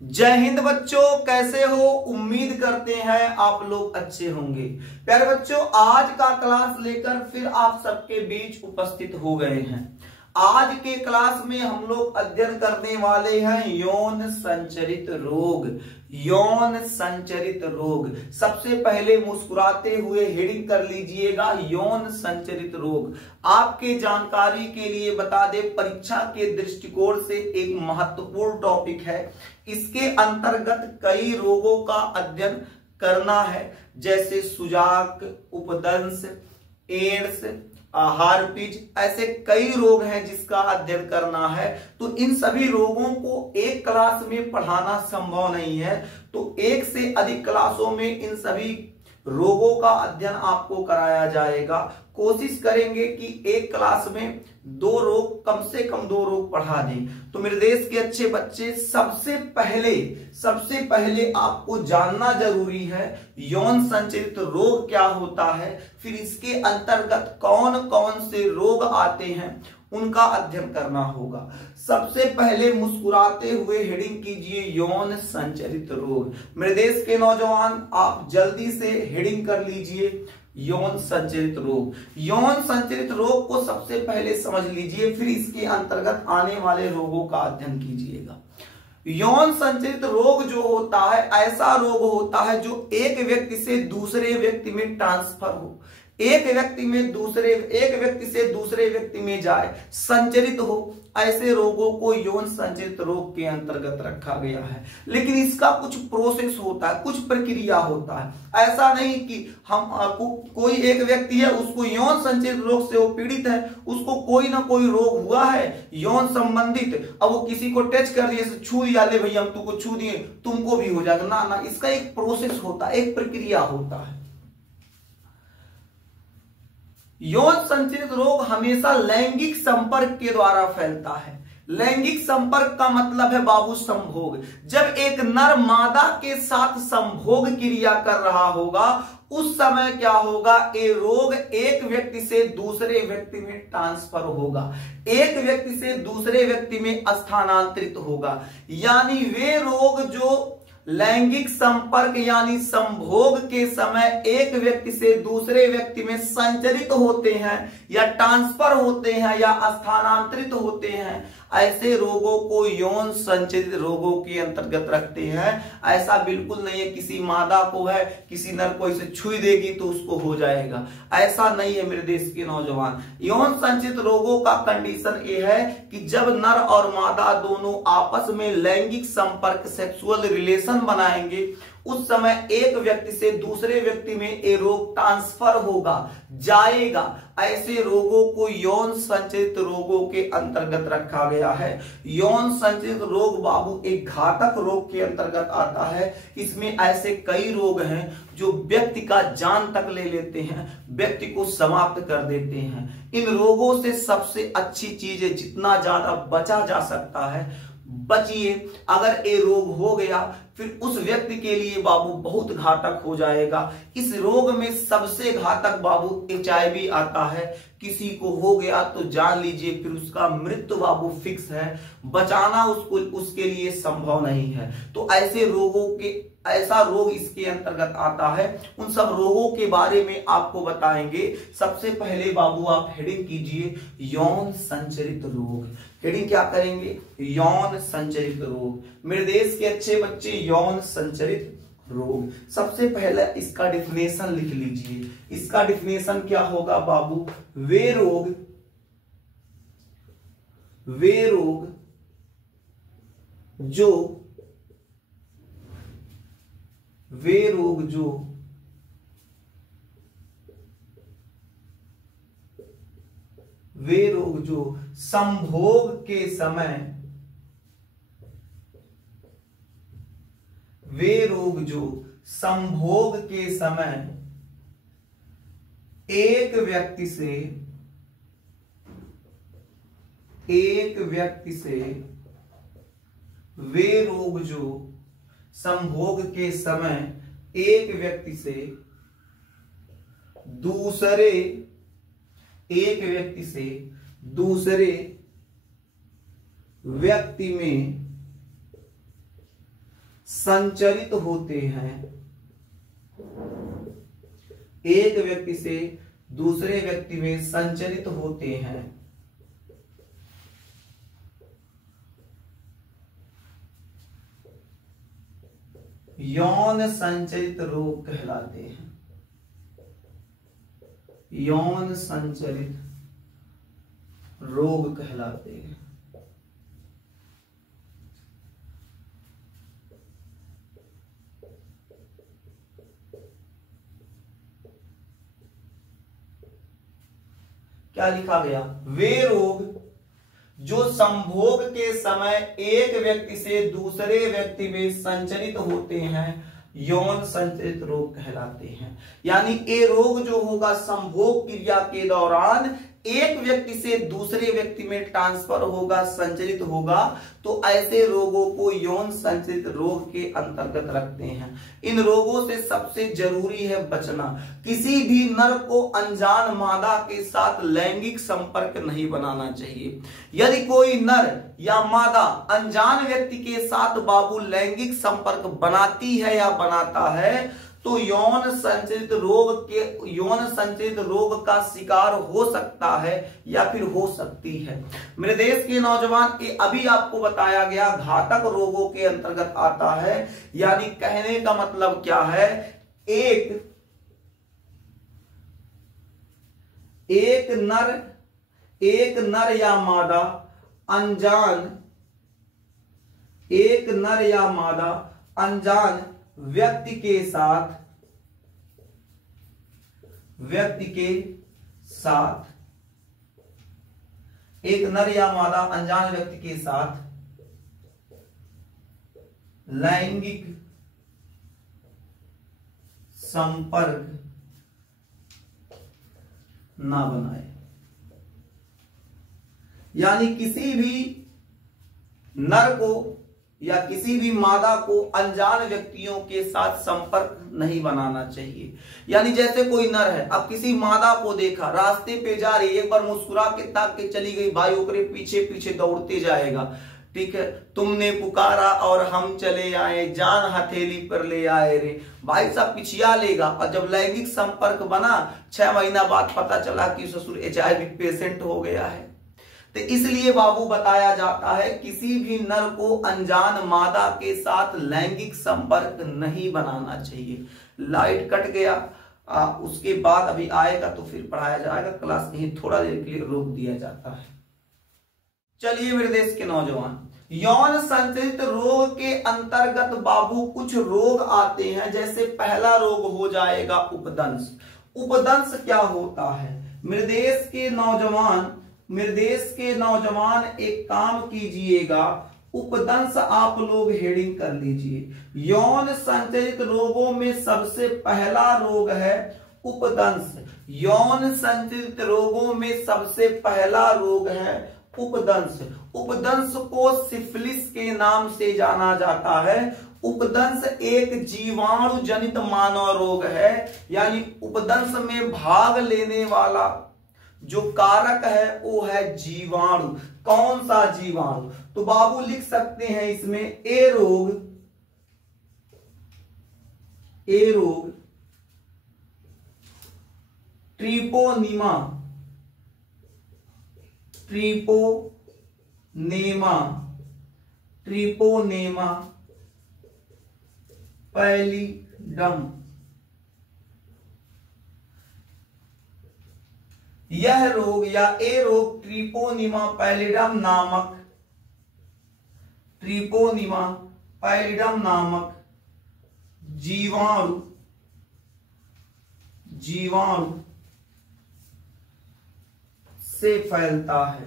जय हिंद बच्चों, कैसे हो? उम्मीद करते हैं आप लोग अच्छे होंगे। प्यारे बच्चों, आज का क्लास लेकर फिर आप सबके बीच उपस्थित हो गए हैं। आज के क्लास में हम लोग अध्ययन करने वाले हैं यौन संचरित रोग। यौन संचरित रोग, सबसे पहले मुस्कुराते हुए हेडिंग कर लीजिएगा यौन संचरित रोग। आपके जानकारी के लिए बता दें, परीक्षा के दृष्टिकोण से एक महत्वपूर्ण टॉपिक है। इसके अंतर्गत कई रोगों का अध्ययन करना है, जैसे सुजाक, उपदंश, एड्स, हार्पिज, ऐसे कई रोग हैं जिसका अध्ययन करना है। तो इन सभी रोगों को एक क्लास में पढ़ाना संभव नहीं है, तो एक से अधिक क्लासों में इन सभी रोगों का अध्ययन आपको कराया जाएगा। कोशिश करेंगे कि एक क्लास में कम से कम दो रोग पढ़ा दें। तो मेरे देश के अच्छे बच्चे, सबसे पहले आपको जानना जरूरी है यौन संचरित रोग क्या होता है, फिर इसके अंतर्गत कौन कौन से रोग आते हैं उनका अध्ययन करना होगा। सबसे पहले मुस्कुराते हुए हेडिंग कीजिए यौन संचरित रोग। मेरे देश के नौजवान, आप जल्दी से हेडिंग कर लीजिए यौन संचरित रोग। यौन संचरित रोग को सबसे पहले समझ लीजिए, फिर इसके अंतर्गत आने वाले रोगों का अध्ययन कीजिएगा। यौन संचरित रोग जो होता है, ऐसा रोग होता है जो एक व्यक्ति से दूसरे व्यक्ति में ट्रांसफर हो, एक व्यक्ति से दूसरे व्यक्ति में जाए, संचरित हो। ऐसे रोगों को यौन संचरित रोग के अंतर्गत रखा गया है। लेकिन इसका कुछ प्रोसेस होता है, कुछ प्रक्रिया होता है। ऐसा नहीं कि हम कोई एक व्यक्ति है, उसको यौन संचरित रोग से वो पीड़ित है, उसको कोई ना कोई रोग हुआ है यौन संबंधित, अब वो किसी को टच कर दिए, छू दिया, ले भैया हम तुमको छू दिए, तुमको भी हो जाएगा। ना, इसका एक प्रोसेस होता है, एक प्रक्रिया होता है। यौन संचरित रोग हमेशा लैंगिक संपर्क के द्वारा फैलता है। लैंगिक संपर्क का मतलब है बाबू संभोग। जब एक नर मादा के साथ संभोग क्रिया कर रहा होगा, उस समय क्या होगा, ये रोग एक व्यक्ति से दूसरे व्यक्ति में ट्रांसफर होगा, एक व्यक्ति से दूसरे व्यक्ति में स्थानांतरित होगा। यानी वे रोग जो लैंगिक संपर्क यानी संभोग के समय एक व्यक्ति से दूसरे व्यक्ति में संचरित होते हैं या ट्रांसफर होते हैं या स्थानांतरित होते हैं, ऐसे रोगों को यौन संचरित रोगों के अंतर्गत रखते हैं। ऐसा बिल्कुल नहीं है किसी मादा को है, किसी नर को इसे छुई देगी तो उसको हो जाएगा, ऐसा नहीं है मेरे देश के नौजवान। यौन संचरित रोगों का कंडीशन ये है कि जब नर और मादा दोनों आपस में लैंगिक संपर्क, सेक्सुअल रिलेशन बनाएंगे, उस समय एक व्यक्ति से दूसरे व्यक्ति में ये रोग ट्रांसफर होगा, जाएगा। ऐसे रोगों को यौन संचरित रोगों के अंतर्गत रखा गया है। यौन संचरित रोग बाबू एक घातक रोग के अंतर्गत आता है। इसमें ऐसे कई रोग हैं जो व्यक्ति का जान तक ले लेते हैं, व्यक्ति को समाप्त कर देते हैं। इन रोगों से सबसे अच्छी चीज है, जितना ज्यादा बचा जा सकता है बचिए। अगर ये रोग हो गया फिर उस व्यक्ति के लिए बाबू बहुत घातक हो जाएगा। इस रोग में सबसे घातक बाबू HIV आता है। किसी को हो गया तो जान लीजिए फिर उसका मृत्यु बाबू फिक्स है, बचाना उसके लिए संभव नहीं है। तो ऐसा रोग इसके अंतर्गत आता है। उन सब रोगों के बारे में आपको बताएंगे। सबसे पहले बाबू आप हेडिंग कीजिए यौन संचरित रोग। हेडिंग क्या करेंगे? यौन संचरित रोग। मेरे देश के अच्छे बच्चे, यौन संचरित रोग, सबसे पहले इसका डिफिनेशन लिख लीजिए। इसका डिफिनेशन क्या होगा बाबू? वे रोग जो संभोग के समय एक व्यक्ति से वे रोग जो संभोग के समय एक व्यक्ति से दूसरे व्यक्ति में संचरित होते हैं, एक व्यक्ति से दूसरे व्यक्ति में संचरित होते हैं, यौन संचरित रोग कहलाते हैं, यौन संचरित रोग कहलाते हैं। क्या लिखा गया? वे रोग जो संभोग के समय एक व्यक्ति से दूसरे व्यक्ति में संचरित होते हैं, यौन संचरित रोग कहलाते हैं। यानी ये रोग जो होगा संभोग क्रिया के दौरान एक व्यक्ति से दूसरे व्यक्ति में ट्रांसफर होगा, संचरित होगा, तो ऐसे रोगों को यौन संचरित रोग के अंतर्गत रखते हैं। इन रोगों से सबसे जरूरी है बचना। किसी भी नर को अनजान मादा के साथ लैंगिक संपर्क नहीं बनाना चाहिए। यदि कोई नर या मादा अनजान व्यक्ति के साथ बाबू लैंगिक संपर्क बनाती है या बनाता है तो यौन संचरित रोग का शिकार हो सकता है या फिर हो सकती है। मेरे देश के नौजवान, ये अभी आपको बताया गया घातक रोगों के अंतर्गत आता है। यानी कहने का मतलब क्या है? एक नर या मादा अनजान व्यक्ति के साथ एक नर या मादा अनजान व्यक्ति के साथ लैंगिक संपर्क ना बनाए। यानी किसी भी नर को या किसी भी मादा को अनजान व्यक्तियों के साथ संपर्क नहीं बनाना चाहिए। यानी जैसे कोई नर है, अब किसी मादा को देखा, रास्ते पे जा रही, एक बार मुस्कुरा के ताक के चली गई, भाई ओकरे पीछे पीछे दौड़ते जाएगा। ठीक है, तुमने पुकारा और हम चले आए, जान हथेली पर ले आए रे, भाई साहब पिछिया लेगा। और जब लैंगिक संपर्क बना, 6 महीना बाद पता चला कि ससुर HIV पेशेंट हो गया है। तो इसलिए बाबू बताया जाता है किसी भी नर को अनजान मादा के साथ लैंगिक संपर्क नहीं बनाना चाहिए। लाइट कट गया, उसके बाद अभी आएगा तो फिर पढ़ाया जाएगा, क्लास कहीं थोड़ा देर के लिए रोक दिया जाता है। चलिए मेरे देश के नौजवान, यौन संचरित रोग के अंतर्गत बाबू कुछ रोग आते हैं। जैसे पहला रोग हो जाएगा उपदंश। उपदंश क्या होता है? मेरे देश के नौजवान एक काम कीजिएगा, उपदंश आप लोग हेडिंग कर लीजिए। यौन संचरित रोगों में सबसे पहला रोग है उपदंश। यौन संचरित रोगों में सबसे पहला रोग है उपदंश। उपदंश को सिफिलिस के नाम से जाना जाता है। उपदंश एक जीवाणु जनित मानव रोग है। यानी उपदंश में भाग लेने वाला जो कारक है वो है जीवाणु। कौन सा जीवाणु? तो बाबू लिख सकते हैं इसमें ए रोग ट्रिपोनेमा पैलिडम। यह रोग या ए रोग ट्रिपोनेमा पैलिडम नामक जीवाणु से फैलता है।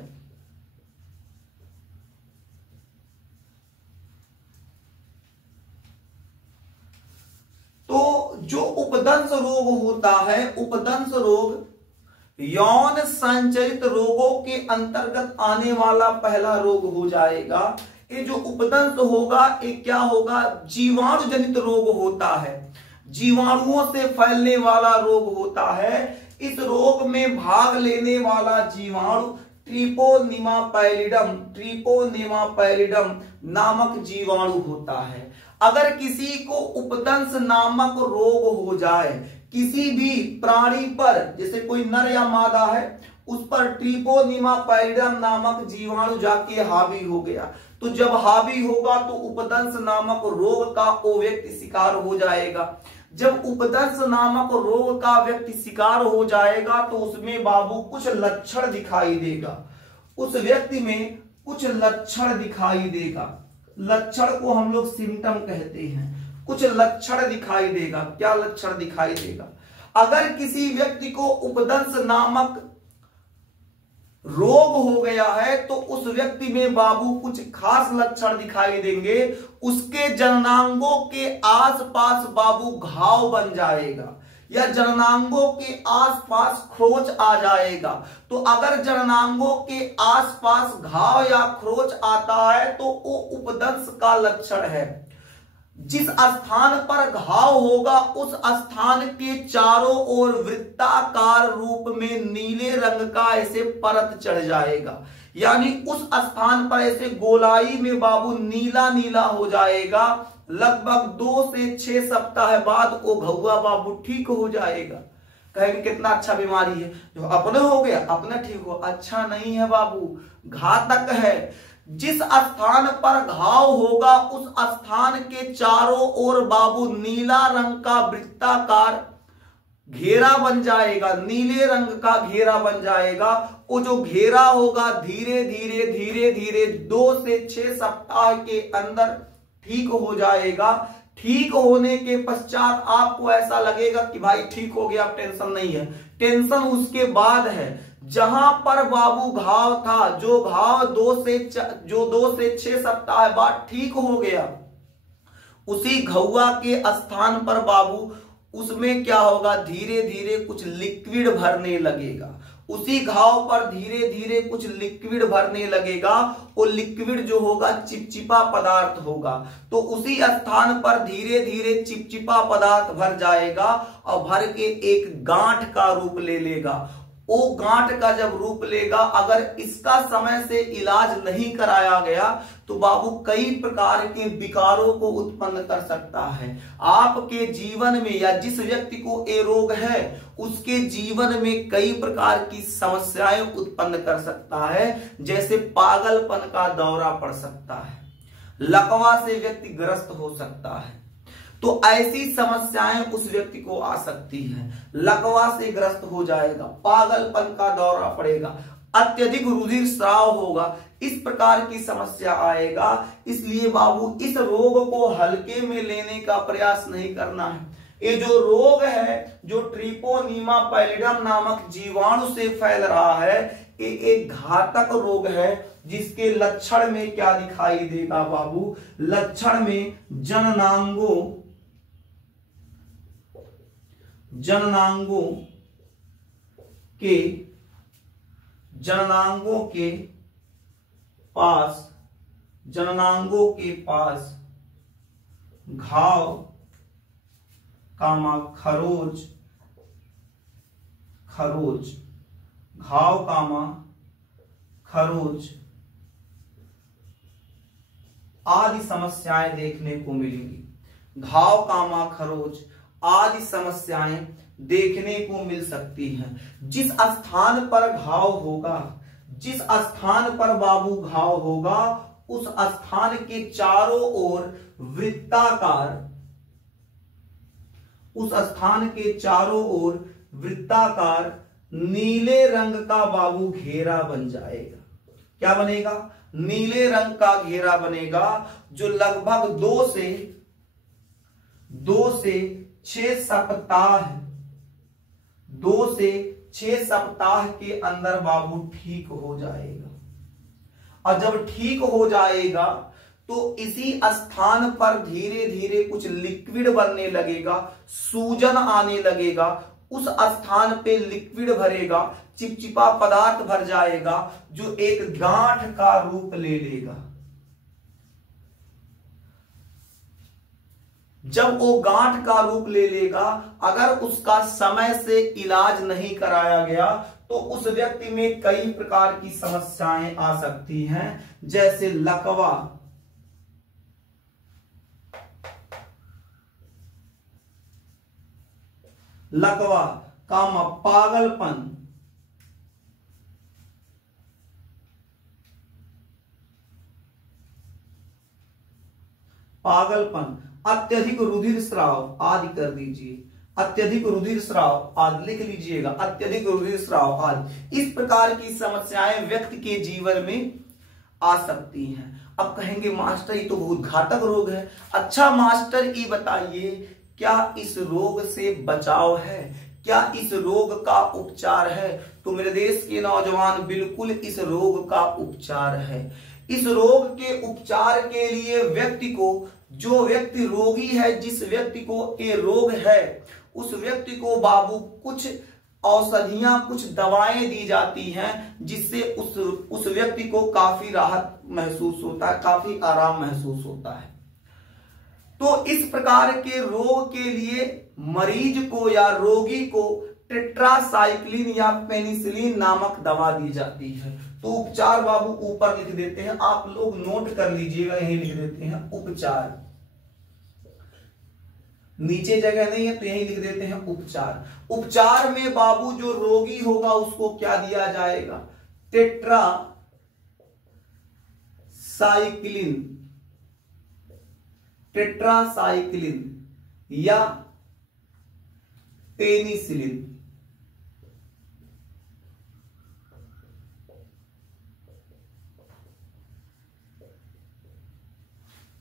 तो जो उपदंश रोग होता है, उपदंश रोग यौन संचरित रोगों के अंतर्गत आने वाला पहला रोग हो जाएगा। ये जो उपदंश होगा ये क्या होगा? जीवाणु जनित रोग होता है, जीवाणुओं से फैलने वाला रोग होता है। इस रोग में भाग लेने वाला जीवाणु ट्रिपोनेमा पैलिडम नामक जीवाणु होता है। अगर किसी को उपदंश नामक रोग हो जाए, किसी भी प्राणी पर, जैसे कोई नर या मादा है, उस पर ट्रिपोनिमा पैलिडम नामक जीवाणु जाके हावी हो गया, तो जब हावी होगा तो उपदंश नामक रोग का वो व्यक्ति शिकार हो जाएगा। जब उपदंश नामक रोग का व्यक्ति शिकार हो जाएगा तो उसमें बाबू कुछ लक्षण दिखाई देगा, उस व्यक्ति में कुछ लक्षण दिखाई देगा। लक्षण को हम लोग सिम्टम कहते हैं। कुछ लक्षण दिखाई देगा। क्या लक्षण दिखाई देगा? अगर किसी व्यक्ति को उपदंश नामक रोग हो गया है तो उस व्यक्ति में बाबू कुछ खास लक्षण दिखाई देंगे। उसके जननांगों के आसपास बाबू घाव बन जाएगा या जननांगों के आसपास खरोच आ जाएगा। तो अगर जननांगों के आसपास घाव या खरोच आता है तो वो उपदंश का लक्षण है। जिस स्थान पर घाव होगा उस स्थान के चारों ओर वृत्ताकार रूप में नीले रंग का ऐसे परत चढ़ जाएगा, यानी उस स्थान पर ऐसे गोलाई में बाबू नीला नीला हो जाएगा। लगभग 2 से 6 सप्ताह बाद वो घौआ बाबू ठीक हो जाएगा। कहेंगे कितना अच्छा बीमारी है, जो अपने हो गया अपना ठीक हो। अच्छा नहीं है बाबू, घातक है। जिस स्थान पर घाव होगा उस स्थान के चारों ओर बाबू नीला रंग का वृत्ताकार घेरा बन जाएगा, नीले रंग का घेरा बन जाएगा। वो जो घेरा होगा धीरे धीरे धीरे धीरे 2 से 6 सप्ताह के अंदर ठीक हो जाएगा। ठीक होने के पश्चात आपको ऐसा लगेगा कि भाई ठीक हो गया, टेंशन नहीं है। टेंशन उसके बाद है, जहां पर बाबू घाव था, जो घाव 2 से 6 सप्ताह बाद ठीक हो गया, उसी घौआ के स्थान पर बाबू उसमें क्या होगा, धीरे धीरे कुछ लिक्विड भरने लगेगा। उसी घाव पर धीरे धीरे कुछ लिक्विड भरने लगेगा। वो लिक्विड जो होगा चिपचिपा पदार्थ होगा। तो उसी स्थान पर धीरे धीरे चिपचिपा पदार्थ भर जाएगा और भर के एक गांठ का रूप ले लेगा। वो गांठ का जब रूप लेगा, अगर इसका समय से इलाज नहीं कराया गया तो बाबू कई प्रकार के विकारों को उत्पन्न कर सकता है। आपके जीवन में या जिस व्यक्ति को ये रोग है उसके जीवन में कई प्रकार की समस्याएं उत्पन्न कर सकता है। जैसे पागलपन का दौरा पड़ सकता है, लकवा से व्यक्ति ग्रस्त हो सकता है। तो ऐसी समस्याएं उस व्यक्ति को आ सकती हैं। लकवा से ग्रस्त हो जाएगा, पागलपन का दौरा पड़ेगा, अत्यधिक रुधिर स्राव होगा, इस प्रकार की समस्या आएगा। इसलिए बाबू इस रोग को हल्के में लेने का प्रयास नहीं करना है। ये जो रोग है, जो ट्रिपोनिमा पैलिडम नामक जीवाणु से फैल रहा है, ये एक घातक रोग है। जिसके लक्षण में क्या दिखाई देगा बाबू? लक्षण में जननांगों के पास घाव कामा खरोच घाव कामा खरोच आदि समस्याएं देखने को मिलेंगी। घाव कामा खरोच आदि समस्याएं देखने को मिल सकती हैं। जिस स्थान पर घाव होगा, जिस स्थान पर बाबू घाव होगा, उस स्थान के चारों ओर वृत्ताकार नीले रंग का बाबू घेरा बन जाएगा। क्या बनेगा? नीले रंग का घेरा बनेगा, जो लगभग 2 से 6 सप्ताह के अंदर बाबू ठीक हो जाएगा। और जब ठीक हो जाएगा तो इसी स्थान पर धीरे धीरे कुछ लिक्विड बनने लगेगा, सूजन आने लगेगा। उस स्थान पे लिक्विड भरेगा, चिपचिपा पदार्थ भर जाएगा, जो एक गांठ का रूप ले लेगा। जब वो गांठ का रूप ले लेगा, अगर उसका समय से इलाज नहीं कराया गया तो उस व्यक्ति में कई प्रकार की समस्याएं आ सकती हैं। जैसे लकवा, लकवा, कामा पागलपन, पागलपन, अत्यधिक रुधिर स्राव आदि कर दीजिए, अत्यधिक रुधिर स्राव आदि लिख लीजिएगा, अत्यधिक रुधिर स्राव आदि। इस प्रकार की समस्याएं व्यक्ति के जीवन में आ सकती हैं। अब कहेंगे मास्टर ये तो बहुत घातक रोग है। अच्छा मास्टर ये बताइए, क्या इस रोग से बचाव है, क्या इस रोग का उपचार है? तो मेरे देश के नौजवान, बिल्कुल इस रोग का उपचार है। इस रोग के उपचार के लिए व्यक्ति को, जो व्यक्ति रोगी है, जिस व्यक्ति को ये रोग है, उस व्यक्ति को बाबू कुछ औषधियां, कुछ दवाएं दी जाती हैं, जिससे उस व्यक्ति को काफी राहत महसूस होता है, काफी आराम महसूस होता है। तो इस प्रकार के रोग के लिए मरीज को या रोगी को टेट्रासाइक्लिन या पेनिसिलिन नामक दवा दी जाती है। तो उपचार बाबू ऊपर लिख देते हैं, आप लोग नोट कर लीजिएगा, यही लिख देते हैं उपचार। नीचे जगह नहीं है तो यही लिख देते हैं उपचार। उपचार में बाबू जो रोगी होगा उसको क्या दिया जाएगा? टेट्रासाइक्लिन, टेट्रासाइक्लिन या पेनिसिलिन।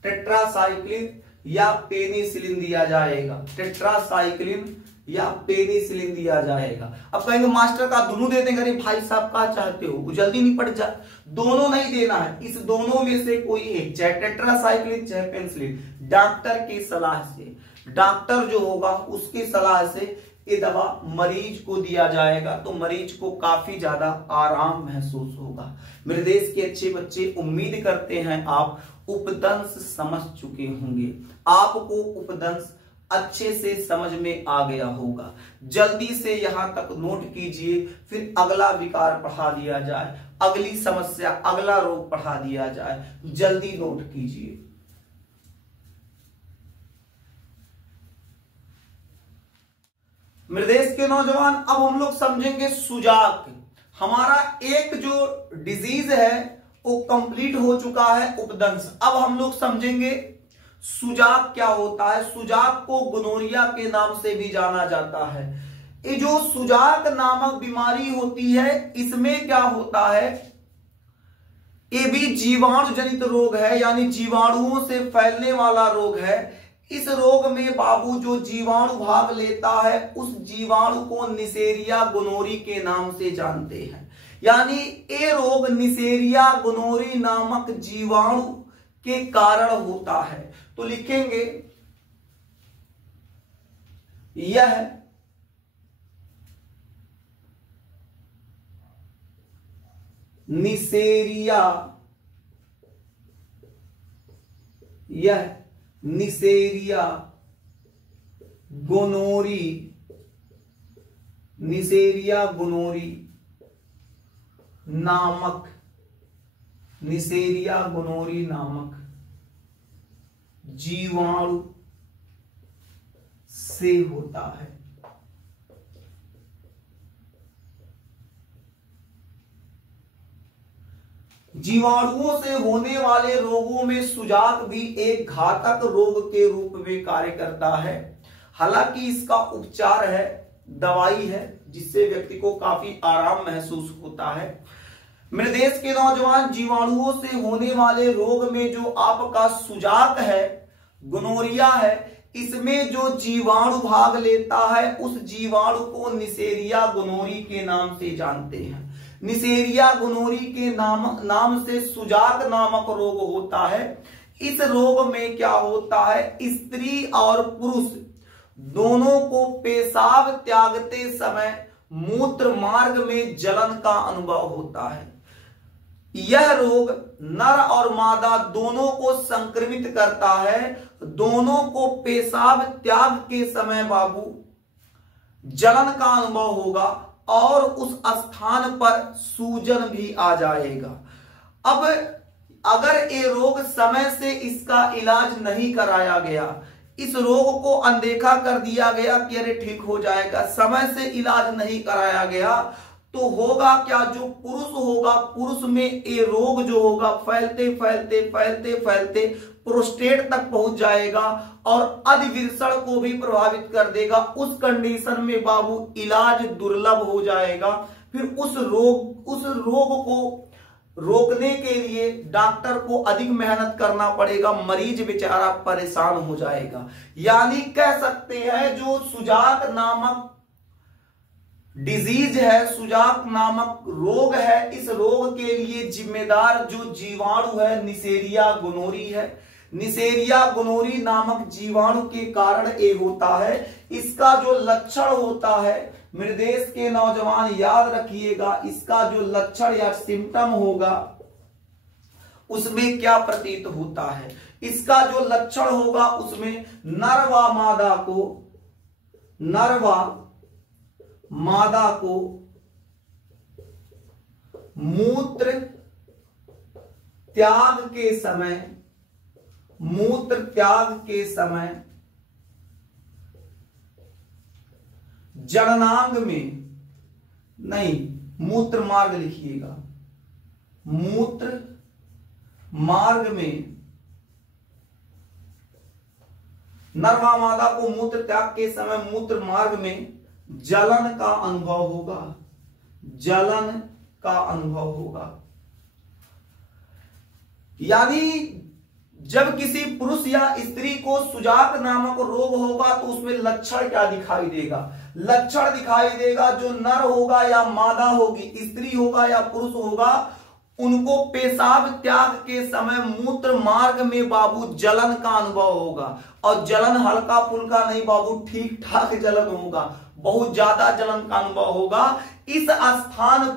टेट्रासाइक्लिन या पेनिसिलिन दिया जाएगा, टेट्रासाइक्लिन या पेनिसिलिन दिया जाएगा। अब कहेंगे मास्टर का दोनों दे देंगे। अरे भाई साहब क्या चाहते हो, जल्दी नहीं पड़ जा, दोनों नहीं देना है, इस दोनों में से कोई एक, चाहे टेट्रासाइक्लिन चाहे पेनिसिलिन, डॉक्टर की सलाह से, डॉक्टर जो होगा उसकी सलाह से ये दवा मरीज को दिया जाएगा, तो मरीज को काफी ज्यादा आराम महसूस होगा। मेरे देश के अच्छे बच्चे, उम्मीद करते हैं आप उपदंश समझ चुके होंगे, आपको उपदंश अच्छे से समझ में आ गया होगा। जल्दी से यहां तक नोट कीजिए, फिर अगला विकार पढ़ा दिया जाए, अगली समस्या, अगला रोग पढ़ा दिया जाए। जल्दी नोट कीजिए। मेरे देश के नौजवान, अब हम लोग समझेंगे सुजाक। हमारा एक जो डिजीज है वो कंप्लीट हो चुका है, उपदंश। अब हम लोग समझेंगे सुजाक क्या होता है। सुजाक को गोनोरिया के नाम से भी जाना जाता है। ये जो सुजाक नामक बीमारी होती है, इसमें क्या होता है, ये भी जीवाणु जनित रोग है, यानी जीवाणुओं से फैलने वाला रोग है। इस रोग में बाबू जो जीवाणु भाग लेता है, उस जीवाणु को निसेरिया गोनोरी के नाम से जानते हैं। यानी ये रोग निसेरिया गोनोरी नामक जीवाणु के कारण होता है। तो लिखेंगे यह निसेरिया, यह निसेरिया गोनोरी, निसेरिया गोनोरी नामक, निसेरिया गोनोरी नामक जीवाणु से होता है। जीवाणुओं से होने वाले रोगों में सुजाक भी एक घातक रोग के रूप में कार्य करता है। हालांकि इसका उपचार है, दवाई है, जिससे व्यक्ति को काफी आराम महसूस होता है। मेरे देश के नौजवान, जीवाणुओं से होने वाले रोग में जो आपका सुजाक है, गोनोरिया है, इसमें जो जीवाणु भाग लेता है, उस जीवाणु को निसेरिया गोनोरी के नाम से जानते हैं। निसेरिया गोनोरी के नाम से सुजाक नामक रोग होता है। इस रोग में क्या होता है, स्त्री और पुरुष दोनों को पेशाब त्यागते समय मूत्र मार्ग में जलन का अनुभव होता है। यह रोग नर और मादा दोनों को संक्रमित करता है। दोनों को पेशाब त्याग के समय बाबू जलन का अनुभव होगा और उस स्थान पर सूजन भी आ जाएगा। अब अगर ये रोग समय से इसका इलाज नहीं कराया गया, इस रोग को अनदेखा कर दिया गया कि अरे ठीक हो जाएगा, समय से इलाज नहीं कराया गया, तो होगा क्या, जो पुरुष होगा, पुरुष में ये रोग जो होगा फैलते फैलते फैलते फैलते प्रोस्टेट तक पहुंच जाएगा और अधिवृषण को भी प्रभावित कर देगा। उस कंडीशन में बाबू इलाज दुर्लभ हो जाएगा। फिर उस रोग को रोकने के लिए डॉक्टर को अधिक मेहनत करना पड़ेगा, मरीज बेचारा परेशान हो जाएगा। यानी कह सकते हैं जो सुजाक नामक डिजीज है, सुजाक नामक रोग है, इस रोग के लिए जिम्मेदार जो जीवाणु है निसेरिया गोनोरी है। निसेरिया गोनोरी नामक जीवाणु के कारण ये होता है। इसका जो लक्षण होता है, मेरे देश के नौजवान याद रखिएगा, इसका जो लक्षण या सिम्टम होगा उसमें क्या प्रतीत होता है। इसका जो लक्षण होगा उसमें नर व मादा को मूत्र त्याग के समय जननांग में, नहीं मूत्र मार्ग लिखिएगा, मूत्र मार्ग में नर व मादा को मूत्र त्याग के समय मूत्र मार्ग में जलन का अनुभव होगा। यानी जब किसी पुरुष या स्त्री को सुजाक नामक रोग होगा तो उसमें लक्षण क्या दिखाई देगा? लक्षण दिखाई देगा जो नर होगा या मादा होगी, स्त्री होगा या पुरुष होगा, उनको पेशाब त्याग के समय मूत्र मार्ग में बाबू जलन का अनुभव होगा। और जलन हल्का फुल्का नहीं बाबू, ठीक ठाक जलन होगा, बहुत ज्यादा जलन का अनुभव होगा। इस स्थान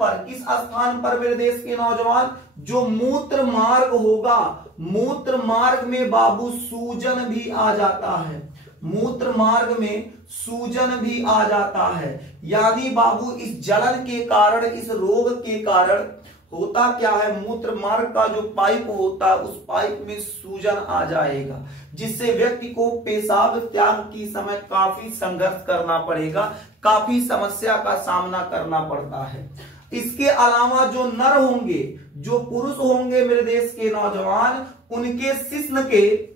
पर मेरे देश के नौजवान जो मूत्र मार्ग होगा, मूत्र मार्ग में बाबू सूजन भी आ जाता है, मूत्र मार्ग में सूजन भी आ जाता है। यानी बाबू इस जलन के कारण, इस रोग के कारण होता क्या है, मूत्र मार्ग का जो पाइप होता है उस पाइप में सूजन आ जाएगा, जिससे व्यक्ति को पेशाब त्याग की समय काफी संघर्ष करना पड़ेगा, काफी समस्या का सामना करना पड़ता है। इसके अलावा जो नर होंगे, जो पुरुष होंगे मेरे देश के नौजवान, उनके शिश्न के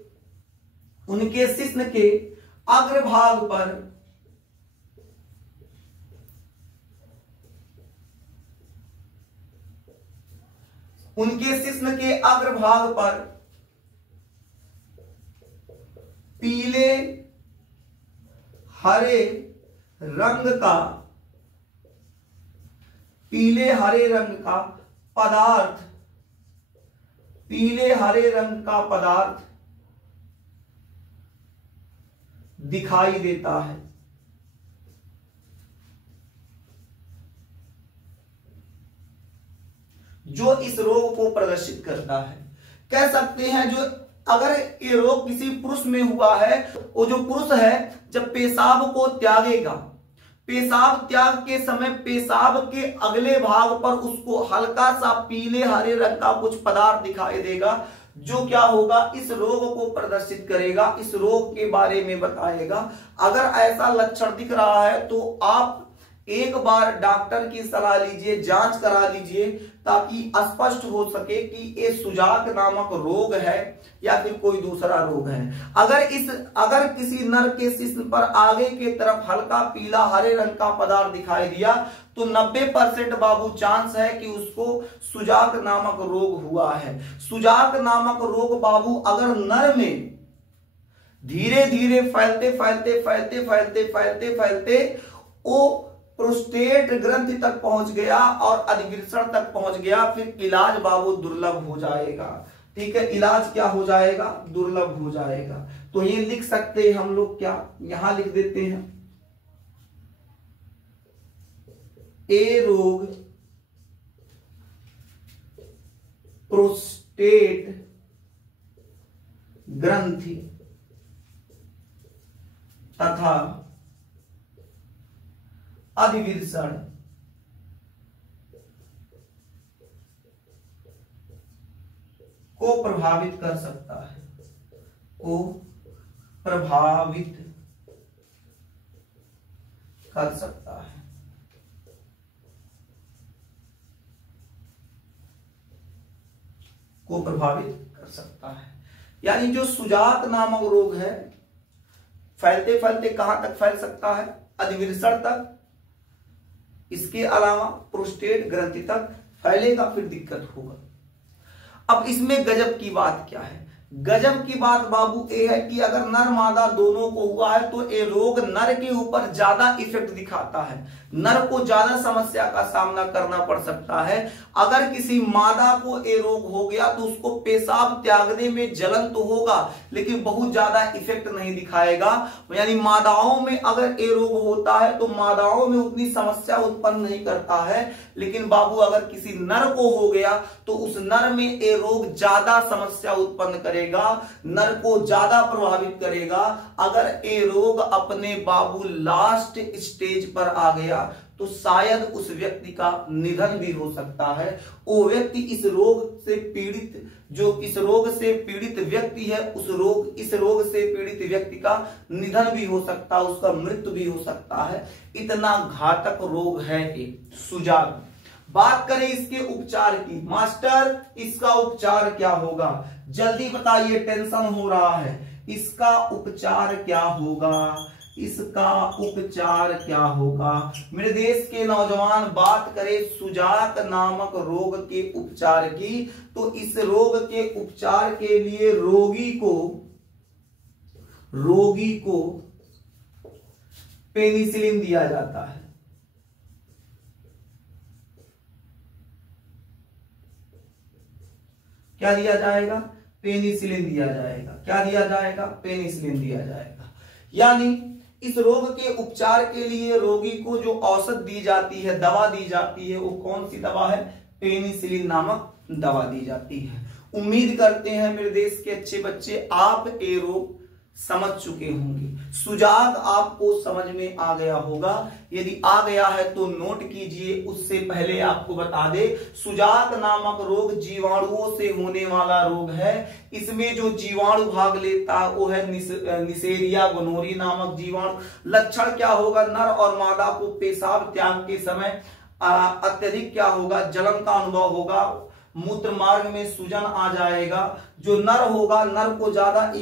अग्रभाग पर पीले हरे रंग का पदार्थ दिखाई देता है। जो इस रोग को प्रदर्शित करता है। कह सकते हैं जो अगर ये रोग किसी पुरुष में हुआ है, वो जो पुरुष है जब पेशाब को त्यागेगा, पेशाब त्याग के समय पेशाब के अगले भाग पर उसको हल्का सा पीले हरे रंग का कुछ पदार्थ दिखाई देगा, जो क्या होगा, इस रोग को प्रदर्शित करेगा, इस रोग के बारे में बताएगा। अगर ऐसा लक्षण दिख रहा है तो आप एक बार डॉक्टर की सलाह लीजिए, जांच करा लीजिए, ताकि स्पष्ट हो सके कि ये सुजाक नामक रोग है या फिर कोई दूसरा रोग है। अगर किसी नर के शिश्न पर आगे के तरफ हल्का पीला हरे रंग का पदार्थ दिखाई दिया तो 90% बाबू चांस है कि उसको सुजाक नामक रोग हुआ है। सुजाक नामक रोग बाबू अगर नर में धीरे धीरे फैलते वो प्रोस्टेट ग्रंथि तक पहुंच गया और अधिवृषण तक पहुंच गया, फिर इलाज बाबू दुर्लभ हो जाएगा। ठीक है, इलाज क्या हो जाएगा, दुर्लभ हो जाएगा। तो ये लिख सकते हैं हम लोग, क्या यहां लिख देते हैं, ए रोग प्रोस्टेट ग्रंथि तथा अधिवृषण को प्रभावित कर सकता है, को प्रभावित कर सकता है। को प्रभावित कर सकता है। यानी जो सुजाक नामक रोग है, फैलते फैलते कहां तक फैल सकता है? अधिवृषण तक, इसके अलावा प्रोस्टेट ग्रंथि तक फैलेगा, फिर दिक्कत होगा। अब इसमें गजब की बात क्या है? गजब की बात बाबू ये है कि अगर नर मादा दोनों को हुआ है तो ये रोग नर के ऊपर ज्यादा इफेक्ट दिखाता है, नर को ज्यादा समस्या का सामना करना पड़ सकता है। अगर किसी मादा को ये रोग हो गया तो उसको पेशाब त्यागने में जलन तो होगा, लेकिन बहुत ज्यादा इफेक्ट नहीं दिखाएगा। यानी मादाओं में अगर ये रोग होता है तो मादाओं में उतनी समस्या उत्पन्न नहीं करता है, लेकिन बाबू अगर किसी नर को हो गया तो उस नर में ये रोग ज्यादा समस्या उत्पन्न करेगा, नर को ज्यादा प्रभावित करेगा। अगर ये रोग अपने बाबू लास्ट स्टेज पर आ गया तो शायद उस व्यक्ति का निधन भी हो सकता है। वो व्यक्ति इस रोग से पीड़ित, जो इस रोग से पीड़ित व्यक्ति है, इस रोग से पीड़ित व्यक्ति का निधन भी हो सकता है, उसका मृत्यु भी हो सकता है। इतना घातक रोग है ये सुजाक। बात करें इसके उपचार की, मास्टर इसका उपचार क्या होगा? जल्दी बताइए, टेंशन हो रहा है। इसका उपचार क्या होगा? इसका उपचार क्या होगा? मेरे देश के नौजवान, बात करें सुजाक नामक रोग के उपचार की, तो इस रोग के उपचार के लिए रोगी को पेनिसिलिन दिया जाता है। क्या दिया जाएगा? पेनिसिलिन दिया जाएगा। क्या दिया जाएगा? पेनिसिलिन दिया जाएगा। यानी इस रोग के उपचार के लिए रोगी को जो औषध दी जाती है, दवा दी जाती है, वो कौन सी दवा है? पेनिसिलिन नामक दवा दी जाती है। उम्मीद करते हैं मेरे देश के अच्छे बच्चे आप ये रोग समझ चुके होंगे। सुजाक आपको समझ में आ गया होगा। यदि आ गया है तो नोट कीजिए। उससे पहले आपको बता दे, सुजाक नामक रोग जीवाणुओं से होने वाला रोग है। इसमें जो जीवाणु भाग लेता है वो है निसेरिया गोनोरी नामक जीवाणु। लक्षण क्या होगा? नर और मादा को पेशाब त्याग के समय अत्यधिक क्या होगा? जलन का अनुभव होगा, मूत्र मार्ग में सूजन आ जाएगा। जो नर होगा, नर को ज्यादा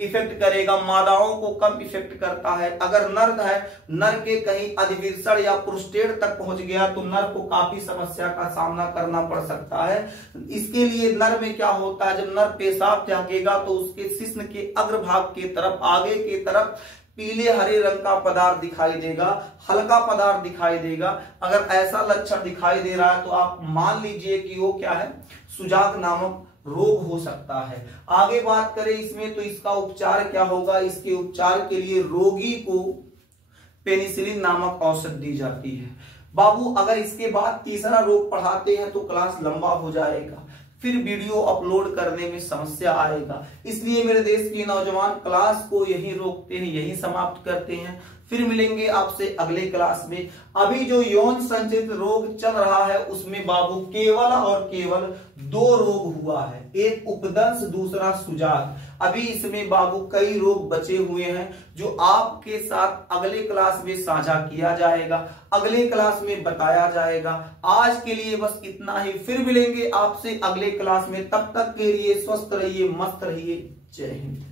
इफेक्ट करेगा, मादाओं को कम इफेक्ट करता है। अगर नर है, नर के कहीं अधिवृषण या प्रोस्टेट तक पहुंच गया तो नर को काफी समस्या का सामना करना पड़ सकता है। इसके लिए नर में क्या होता है? जब नर पेशाब त्यागेगा तो उसके शिश्न के अग्रभाग के तरफ, आगे के तरफ पीले हरे रंग का पदार्थ दिखाई देगा, हल्का पदार्थ दिखाई देगा। अगर ऐसा लक्षण दिखाई दे रहा है तो आप मान लीजिए कि वो क्या है? सुजाक नामक रोग हो सकता है। आगे बात करें इसमें तो इसका उपचार क्या होगा? इसके उपचार के लिए रोगी को पेनिसिलिन नामक औषध दी जाती है। बाबू अगर इसके बाद तीसरा रोग पढ़ाते हैं तो क्लास लंबा हो जाएगा, फिर वीडियो अपलोड करने में समस्या आएगा। इसलिए मेरे देश के नौजवान क्लास को यही रोकते हैं, यही समाप्त करते हैं। फिर मिलेंगे आपसे अगले क्लास में। अभी जो यौन संचित रोग चल रहा है उसमें बाबू केवल और केवल 2 रोग हुआ है, एक उपदंश, दूसरा सुजाक। अभी इसमें बाबू कई रोग बचे हुए हैं जो आपके साथ अगले क्लास में साझा किया जाएगा, अगले क्लास में बताया जाएगा। आज के लिए बस इतना ही, फिर मिलेंगे आपसे अगले क्लास में। तब तक के लिए स्वस्थ रहिए, मस्त रहिए। जय हिंद।